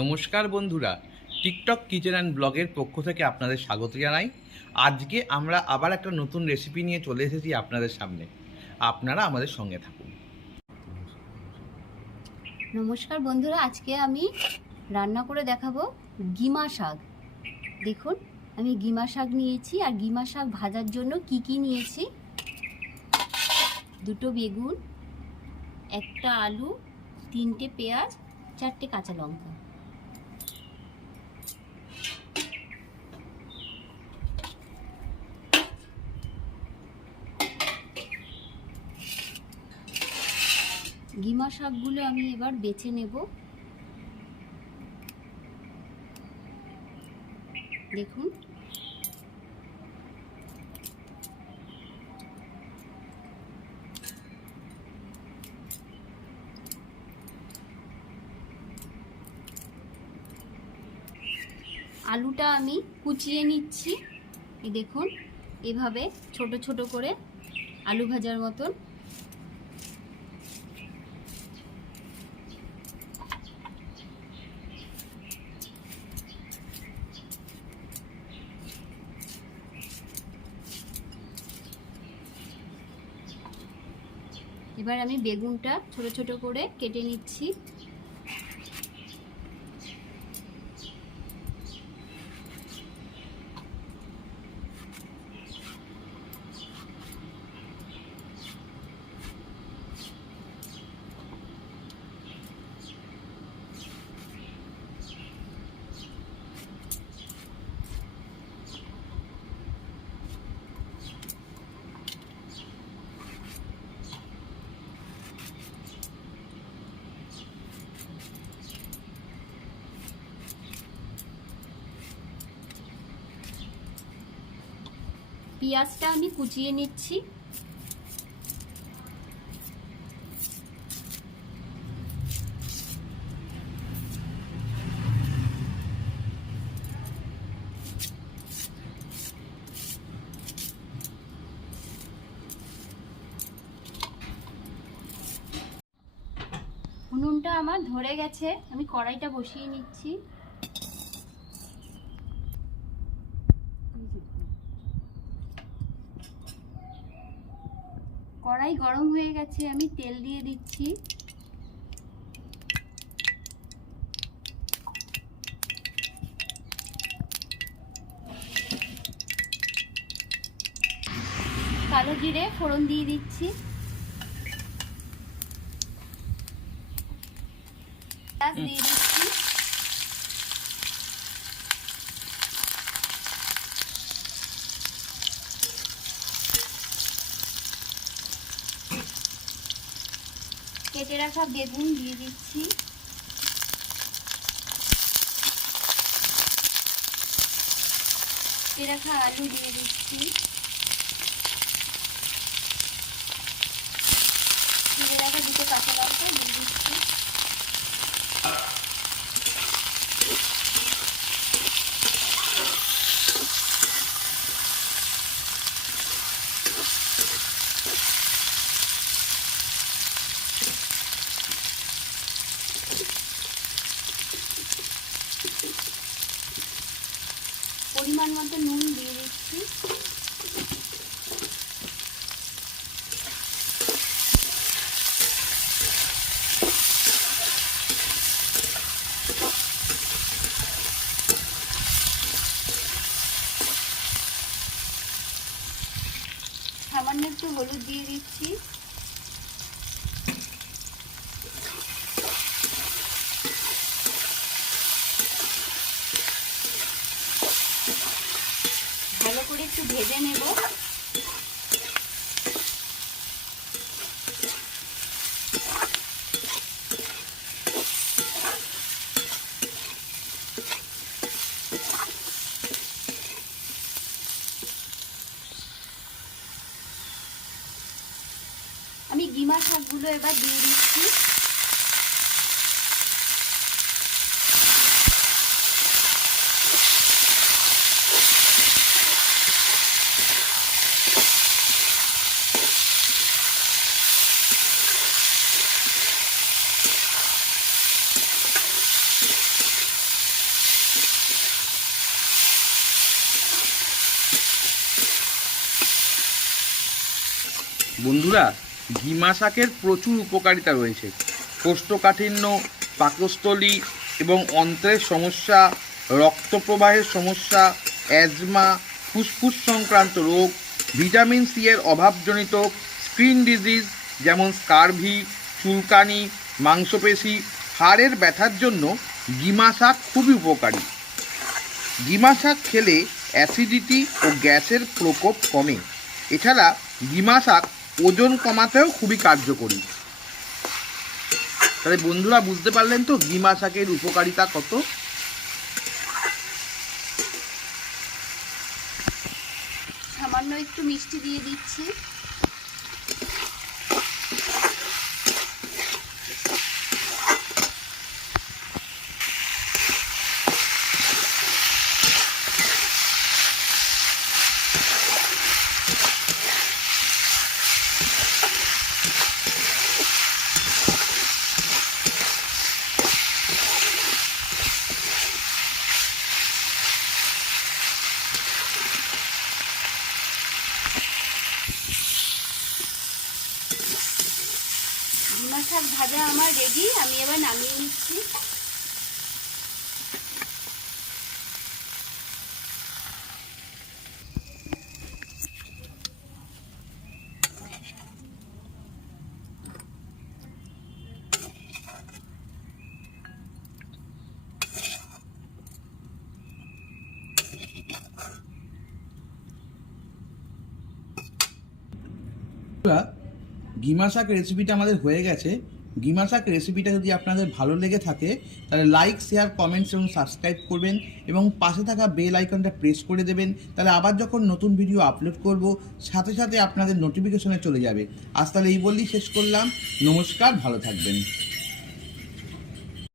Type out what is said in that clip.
নমস্কার বন্ধুরা, TikTok kitchen and ব্লগের পক্ষ থেকে আপনাদের স্বাগত জানাই। আজকে আমরা আবার একটা নতুন রেসিপি নিয়ে চলে এসেছি আপনাদের সামনে। আপনারা আমাদের সঙ্গে থাকুন। নমস্কার বন্ধুরা, আজকে আমি রান্না করে দেখাবো গিমা শাক। দেখুন, আমি গিমা শাক নিয়েছি আর গিমা শাক ভাজার জন্য কি কি নিয়েছি? দুটো বেগুন, একটা আলু, তিনটে পেঁয়াজ, চারটে কাঁচা লঙ্কা। গিমা শাকগুলো আমি এবার বেছে নেব। দেখুন। আলুটা আমি কুচিয়ে নিচ্ছি। দেখুন, এভাবে ছোট ছোট করে আলু ভাজার মতন এবার আমি বেগুনটা ছোট ছোট করে কেটে নিচ্ছি। পেঁয়াজটা আমি কুচিয়ে নিচ্ছি। উনুনটা আমার ধরে গেছে আমি কড়াইটা বসিয়ে নিচ্ছি। কড়াই গরম হয়ে গেছে আমি তেল দিয়ে দিচ্ছি। কালো জিরে ফোড়ন দিয়ে দিচ্ছি। দিয়ে দিচ্ছি কেটে রাখা বেগুন দিয়ে দিচ্ছি। কেটে রাখা আলু দিয়ে দিচ্ছি কেটে রাখা দুটো কাঁচা লঙ্কা দিয়ে দিচ্ছি পরিমাণ মতো নুন দিয়ে দিচ্ছি। সামান্য একটু হলুদ দিয়ে দিচ্ছি ভালো করে একটু ভেজে নেব। আমি গিমা শাকগুলো এবার দিয়ে দিচ্ছি। বন্ধুরা, ঘিমা শাকের প্রচুর উপকারিতা রয়েছে। কোষ্ঠকাঠিন্য, পাকস্থলী এবং অন্ত্রের সমস্যা রক্ত প্রবাহের সমস্যা, অ্যাজমা, ফুসফুস সংক্রান্ত রোগ, ভিটামিন সি এর অভাবজনিত স্ক্রিন ডিজিজ যেমন স্কারভি, চুলকানি, মাংসপেশি, হাড়ের ব্যথার জন্য গিমা শাক খুবই উপকারী। গিমা শাক খেলে অ্যাসিডিটি ও গ্যাসের প্রকোপ কমে। এছাড়া গিমা শাক ওজন কমাতেও খুবই কার্যকরী। তাহলে বন্ধুরা বুঝতে পারলেন তো, গিমা শাকের উপকারিতা কত? সামান্য একটু মিষ্টি দিয়ে দিচ্ছি ডিমা শাক ভাজা আমার রেডি আমি এবার নামিয়ে নিচ্ছি। বন্ধুরা, গিমা শাক রেসিপিটা আমাদের হয়ে গেছে। গিমা শাক রেসিপিটা যদি আপনাদের ভালো লেগে থাকে, তাহলে লাইক শেয়ার কমেন্টস এবং সাবস্ক্রাইব করবেন এবং পাশে থাকা বেল আইকনটা প্রেস করে দেবেন। তাহলে আবার যখন নতুন ভিডিও আপলোড করব, সাথে সাথে আপনাদের নোটিফিকেশনে চলে যাবে। আজ তাহলে এই বললেই শেষ করলাম। নমস্কার, ভালো থাকবেন।